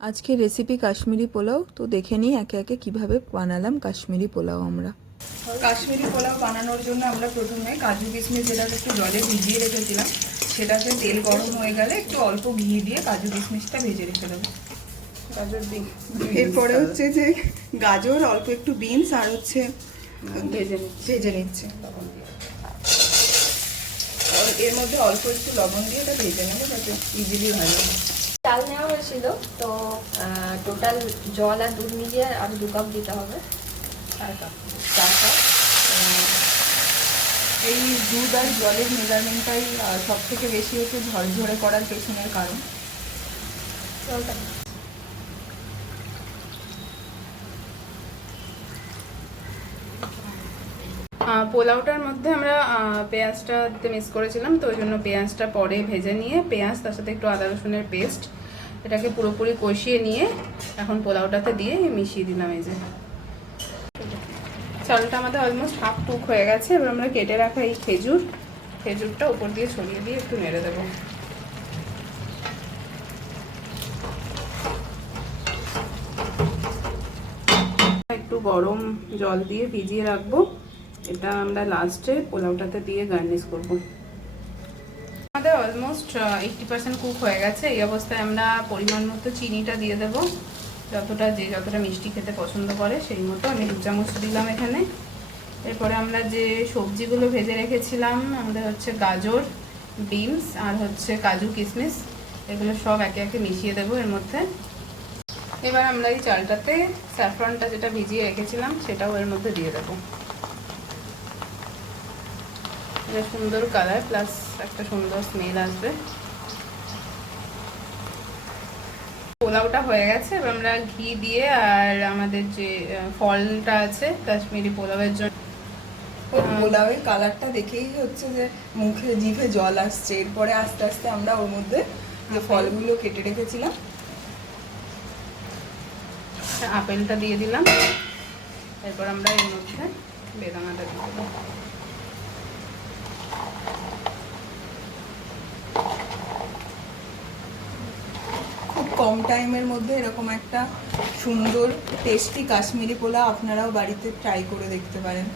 আজকে রেসিপি কাশ্মীরি পোলাও। তো দেখে নিই একে একে কিভাবে বানালাম কাশ্মীরি পোলাও। আমরা কাশ্মীরি পোলাও বানানোর জন্য আমরা প্রথমে কাজু কিশমিশ যেটা একটু জলে ভিজিয়ে রেখেছিলাম, সেটাতে তেল গরম হয়ে গেলে একটু অল্প ঘি দিয়ে কাজু কিশমিশটা ভেজে রেখে দেবো। গাজর দিই, এরপরে হচ্ছে যে গাজর, অল্প একটু বিনস আর হচ্ছে ভেজে নিচ্ছে লবণ দিয়ে। এর মধ্যে অল্প একটু লবণ দিয়ে এটা ভেজে নেবো যাতে ইজিলি ভালো। চাল নেওয়া হয়েছিল, তো টোটাল জল আর দুধ মিলিয়ে আরও 2 কাপ দিতে হবে। 4 কাপ। এই দুধ আর জলের মেজারমেন্টটাই সব থেকে বেশি হচ্ছে ঝরঝরে করার পেছনের কারণ। পোলাওটার মধ্যে আমরা পেঁয়াজটা দিতে মিক্স করেছিলাম, তো ওই জন্য পেঁয়াজটা পরে ভেজে নিয়ে পেঁয়াজ তার সাথে একটু আদা রসুনের পেস্ট এটাকে পুরোপুরি কষিয়ে নিয়ে এখন পোলাওটাতে দিয়ে মিশিয়ে দিলাম। এই যে চালটা আমাদের অলমোস্ট হাফ কুক হয়ে গেছে। এবার আমরা কেটে রাখা এই খেজুরটা উপর দিয়ে ছড়িয়ে দিয়ে একটু নেড়ে দেবো। একটু গরম জল দিয়ে ভিজিয়ে রাখবো, এটা আমরা লাস্টে পোলাওটাতে দিয়ে গার্নিশ করব। আমাদের অলমোস্ট 80% কুক হয়ে গেছে। এই অবস্থায় আমরা পরিমাণ মতো চিনিটা দিয়ে দেব, যতটা মিষ্টি খেতে পছন্দ করে সেই মতো। আমি 2 চামচ দিলাম এখানে। এরপরে আমরা যে সবজিগুলো ভেজে রেখেছিলাম, আমাদের হচ্ছে গাজর, বিনস আর হচ্ছে কাজু কিশমিশ, এগুলো সব একে একে মিশিয়ে দেবো এর মধ্যে। এবার আমরা এই চালটাতে স্যাফরনটা যেটা ভিজিয়ে রেখেছিলাম সেটাও এর মধ্যে দিয়ে দেবো। এটা সুন্দর কালার প্লাস একটা সুন্দর স্মেল আসবে। পোলাওটা হয়ে গেছে। এবার আমরা ঘি দিয়ে আর আমাদের যে ফলটা আছে কাশ্মীরি পোলাওয়ের জন্য, পোলাওয়ের কালারটা দেখেই হচ্ছে যে মুখে জিভে জল আসছে। এরপরে আস্তে আস্তে আমরা ওর মধ্যে যে ফলগুলো কেটে রেখেছিলাম, আপেলটা দিয়ে দিলাম। এরপর আমরা এর মধ্যে বেদানাটা দিয়ে দেবো। খুব কম টাইমের মধ্যে এরকম একটা সুন্দর টেস্টি কাশ্মীরি পোলাও আপনারাও বাড়িতে ট্রাই করে দেখতে পারেন।